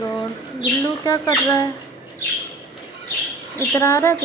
God, Gillu क्या कर रहा है? इधर आ रहा है